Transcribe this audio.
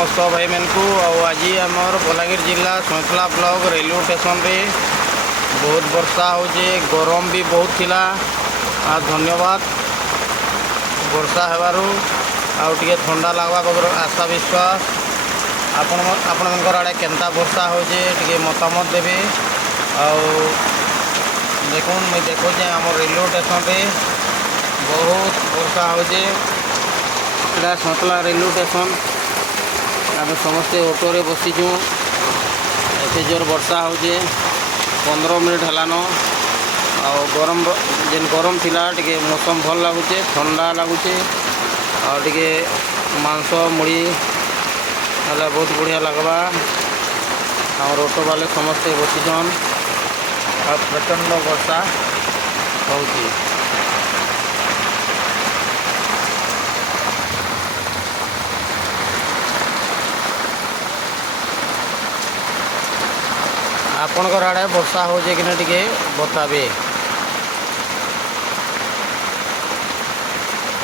समस्त भाई मन को आज आमर बलांगीर जिला सैंतला ब्लॉक रेलवे स्टेशन रे बहुत वर्षा हो गरम भी बहुत थिला। धन्यवाद वर्षा हेबारू आउटे ठंडा लगवा आशा विश्वास आपण आड़े केनता वर्षा हो मतामत देवे। देखो मुझे देखो आम रेलवे स्टेशन रे बहुत वर्षा हो सैंतला रेलवे स्टेशन आम समस्ते ऑटो रे बसीचु। एते जोर वर्षा हो 15 मिनट हेलान गरम जेन गरम थिला टिके मौसम भल लगुचे ठंडा लगुचे टिके मांस मुड़ी हेल्ला बहुत बढ़िया लगवा। और ऑटो वाले समस्ते बसीचन और प्रचंड वर्षा होची। आपणकर आड़े वर्षा हो कि ना टिके बताबे।